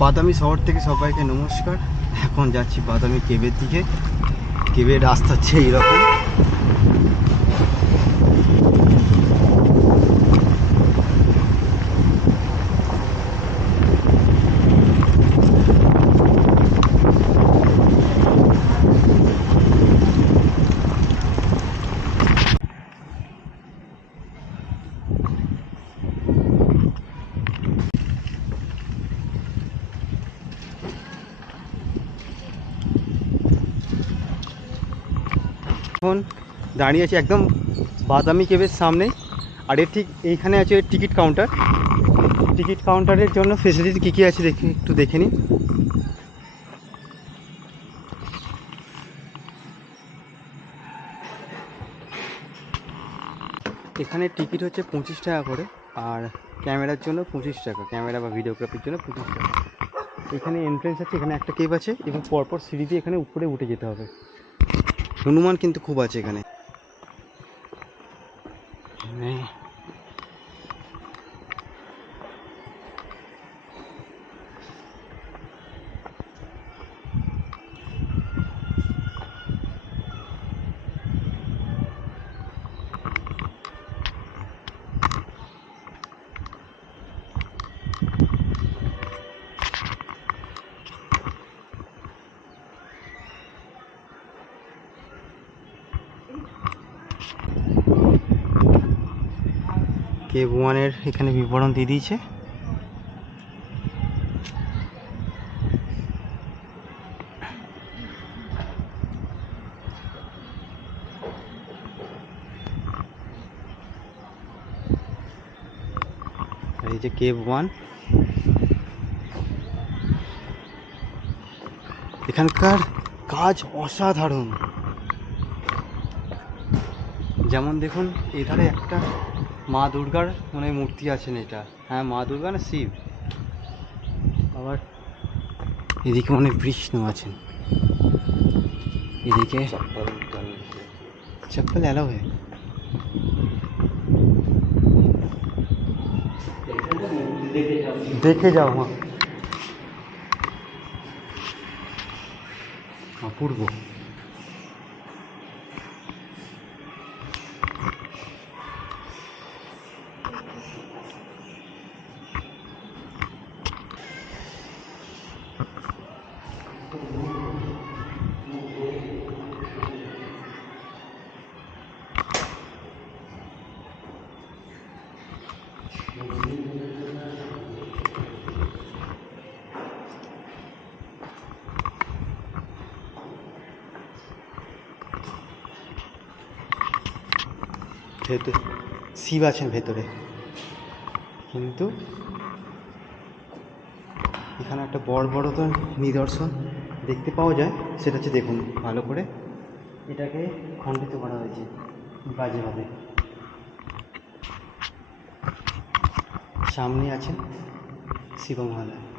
বাদামি শহর থেকে সবাইকে নমস্কার। এখন যাচ্ছি বাদামি কেবের দিকে। কেবের রাস্তা হচ্ছে এইরকম এখন দাঁড়িয়ে আছি একদম বাদামি কেবের সামনে। আর এর ঠিক এইখানে আছে টিকিট কাউন্টার। টিকিট কাউন্টারের জন্য ফেসিলিটি কী কী আছে দেখে একটু দেখে নিন এখানে টিকিট হচ্ছে পঁচিশ টাকা করে, আর ক্যামেরার জন্য পঁচিশ টাকা। ক্যামেরা বা ভিডিওগ্রাফির জন্য পঁচিশ টাকা। এখানে এন্ট্রেন্স আছে, এখানে একটা কেব আছে, এবং পরপর সিঁড়ি দিয়ে এখানে উপরে উঠে যেতে হবে। হনুমান কিন্তু খুব আছে এখানে। কেব ওয়ানের এখানে বিবরণ দিয়ে দিয়েছে। এই যে কেব ওয়ান এখানকার কাজ অসাধারণ। যেমন দেখুন, এধারে একটা মা দুর্গার মানে মূর্তি আছেন এটা? হ্যাঁ মা দুর্গা না শিব? আবার এদিকে অনেক বিষ্ণু আছেন। এদিকে চপ্পল অ্যালাউ है দেখে যাও মা। অপূর্ব। ভেতরে, শিব আছেন ভেতরে। কিন্তু এখানে একটা বড় বড় তো নিদর্শন দেখতে পাওয়া যায়, সেটা হচ্ছে দেখুন, ভালো করে এটাকে খণ্ডিত করা হয়েছে বাজেভাবে। সামনে আছেন শিব মহালয়।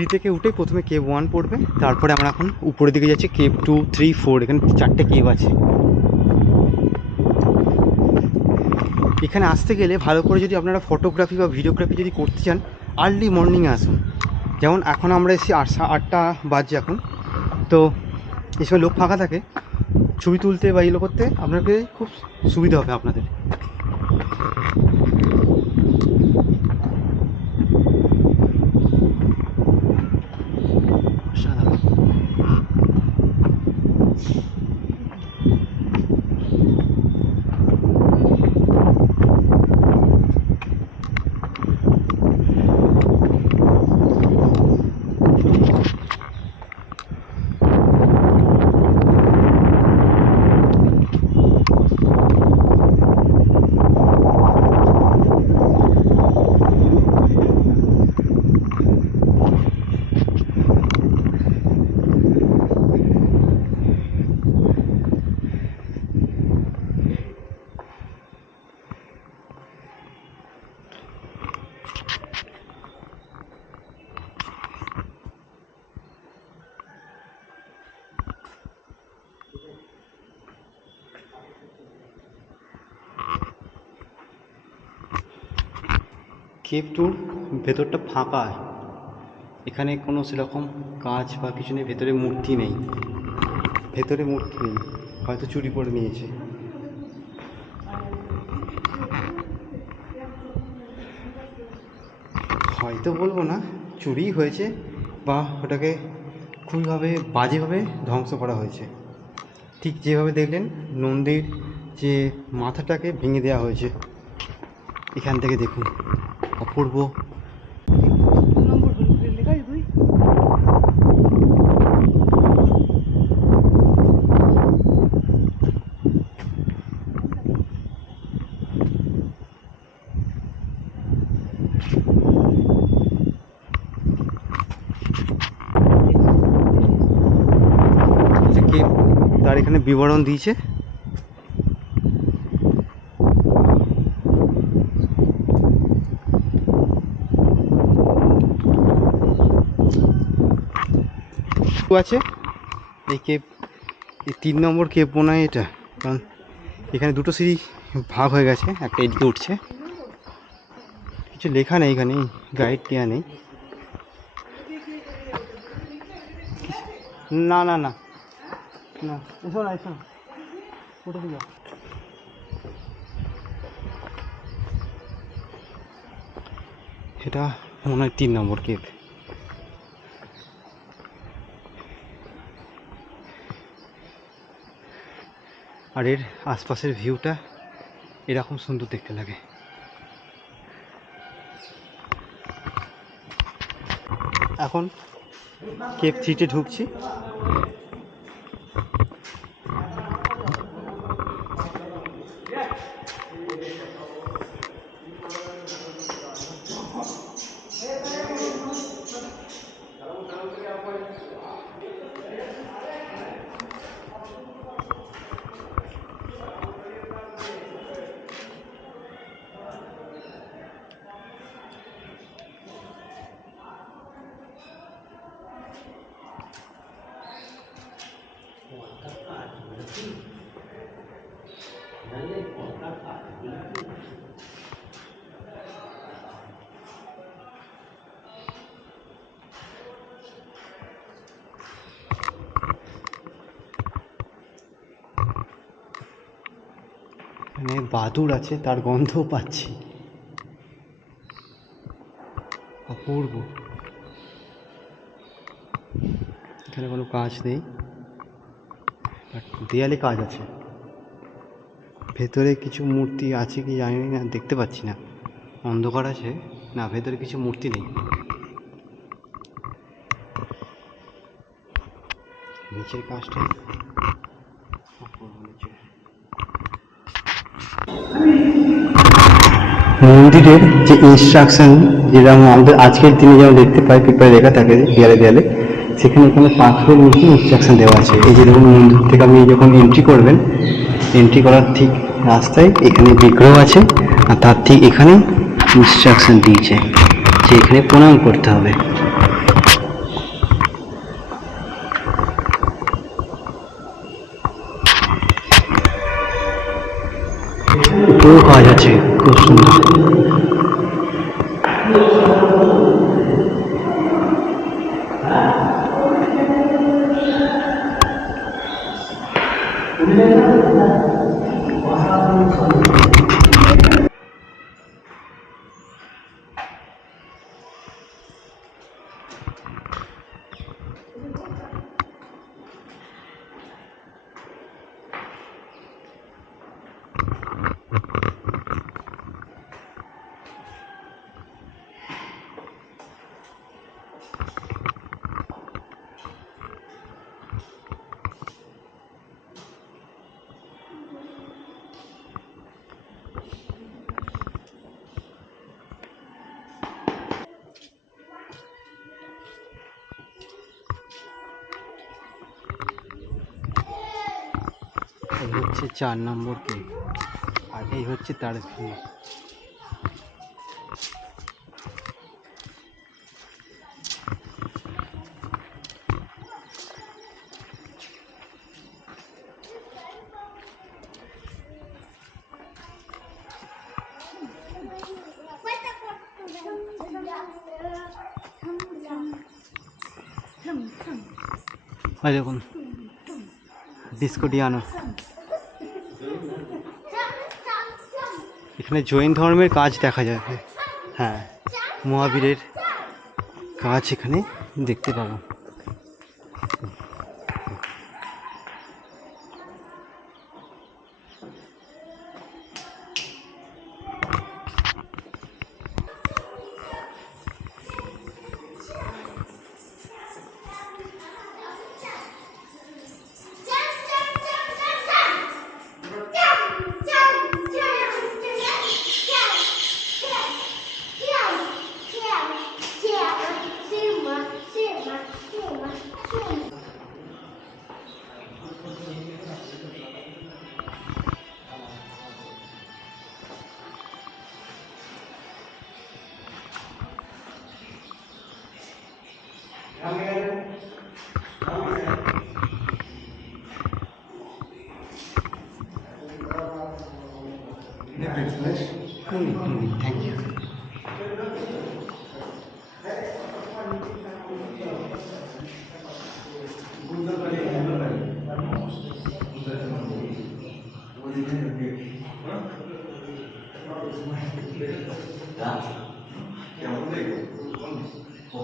সিঁড়ি থেকে উঠে প্রথমে কেব ওয়ান পড়বে, তারপরে আমরা এখন উপরের দিকে যাচ্ছি কেব টু, থ্রি, ফোর, এখানে চারটে কেব আছে। এখানে আসতে গেলে ভালো করে যদি আপনারা ফটোগ্রাফি বা ভিডিওগ্রাফি যদি করতে চান আর্লি মর্নিংয়ে আসুন। যেমন এখন আমরা এসেছি আট সা- আটটা বাজছে এখন। তো সময় লোক ফাঁকা থাকে, ছবি তুলতে বা এগুলো করতে আপনাকে খুব সুবিধা হবে আপনাদের। কেপ ট্যুর ভেতরটা ফাঁকা এখানে কোনো সেরকম কাজ বা কিছু নেই, ভেতরে মূর্তি নেই। ভেতরে মূর্তি নেই, হয়তো চুরি করে নিয়েছে। হয়তো বলব না, চুরি হয়েছে বা ওটাকে খুবইভাবে বাজেভাবে ধ্বংস করা হয়েছে। ঠিক যেভাবে দেখলেন, নন্দীর যে মাথাটাকে ভেঙে দেওয়া হয়েছে। এখান থেকে দেখুন। অপূর্ব তার এখানে বিবরণ দিয়েছে। আছে? এই কেপ, এই তিন নম্বর কেপ মনে হয় এটা। কারণ এখানে দুটো সিঁড়ি ভাগ হয়ে গেছে, একটা এদিকে উঠছে। কিছু লেখা নেই এখানে গাইড দেওয়া নেই। না না না। এসো না, এসো এটা মনে হয় তিন নম্বর কেপ। আর এর আশপাশের ভিউটা এরকম সুন্দর দেখতে লাগে। এখন কেপ থ্রিতে ঢুকছি। এখানে বাদুর আছে, তার গন্ধও পাচ্ছি। অপূর্ব। এখানে কোনো কাজ নেই বাট দেয়ালে কাজ আছে। ভেতরে কিছু মূর্তি আছে কি জানি না, দেখতে পাচ্ছি না। অন্ধকার আছে, না, ভেতরে কিছু মূর্তি নেই। নিচের কাজটা মন্দিরের যে ইনস্ট্রাকশন যেরকম আমাদের আজকের দিনে যেমন দেখতে পাই, পেপারে লেখা থাকে দেয়ালে দেয়ালে, সেখানে এখানে পাথরের নিচে ইনস্ট্রাকশন দেওয়া আছে। এই যে দেখুন মন্দির থেকে আপনি যখন এন্ট্রি করবেন এন্ট্রি করার ঠিক রাস্তায় এখানে বিগ্রহ আছে আর তার ঠিক এখানে ইনস্ট্রাকশন দিয়েছে যে এখানে প্রণাম করতে হবে। উপরেও কাজ আছে। খুব সুন্দর এই হচ্ছে চার নম্বর কেক আর এই হচ্ছে তার ভিউ দেখুন বিস্কুট আনো। এখানে জৈন ধর্মের কাজ দেখা যাবে হ্যাঁ মহাবীরের কাজ এখানে দেখতে পাবো।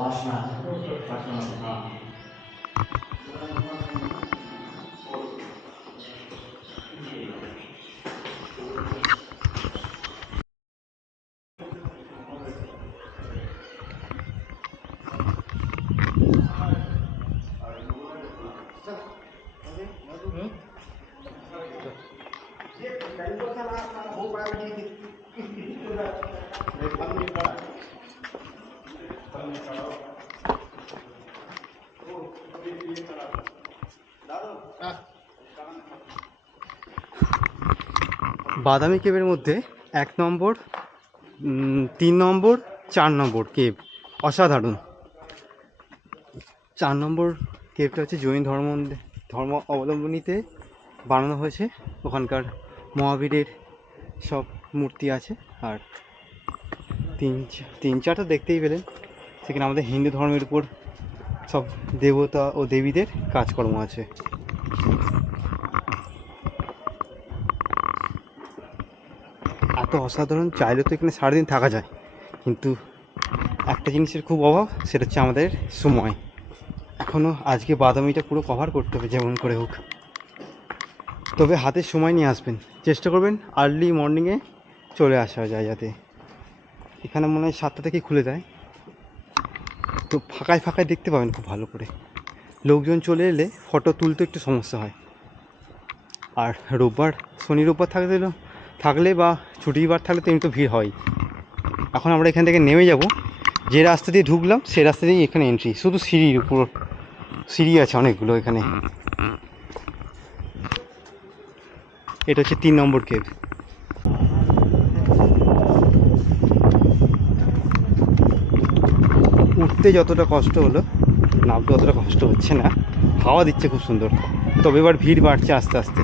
花式啊，花式。বাদামি কেবের মধ্যে এক নম্বর তিন নম্বর, চার নম্বর কেব। অসাধারণ। চার নম্বর কেবটা হচ্ছে জৈন ধর্ম ধর্ম অবলম্বনীতে বানানো হয়েছে। ওখানকার মহাবীরের সব মূর্তি আছে। আর তিন তিন চারটা দেখতেই পেলেন। সেখানে আমাদের হিন্দু ধর্মের উপর সব দেবতা ও দেবীদের কাজকর্ম আছে। এত অসাধারণ চাইলে তো এখানে সারাদিন থাকা যায়। কিন্তু একটা জিনিসের খুব অভাব, সেটা হচ্ছে আমাদের সময়। এখনও আজকে বাদামিটা পুরো কভার করতে হবে, যেমন করে হোক। তবে হাতে সময় নিয়ে আসবেন। চেষ্টা করবেন আর্লি মর্নিংয়ে চলে আসা যায় যাতে এখানে মনে হয় সাতটা থেকে খুলে যায়। তো ফাঁকায় ফাঁকায় দেখতে পাবেন খুব ভালো করে। লোকজন চলে এলে ফটো তুলতে একটু সমস্যা হয়। আর রোববার শনি রোববার থাকলে থাকলে বা ছুটির বার থাকলে তো এমনি তো ভিড় হয়। এখন আমরা এখান থেকে নেমে যাব। যে রাস্তা দিয়ে ঢুকলাম, সেই রাস্তা দিয়েই এখানে এন্ট্রি শুধু সিঁড়ির উপর। সিঁড়ি আছে অনেকগুলো এখানে। এটা হচ্ছে তিন নম্বর কেব উঠতে যতটা কষ্ট হলো, নামতে অতটা কষ্ট হচ্ছে না। হাওয়া দিচ্ছে খুব সুন্দর। তবে এবার ভিড় বাড়ছে আস্তে আস্তে।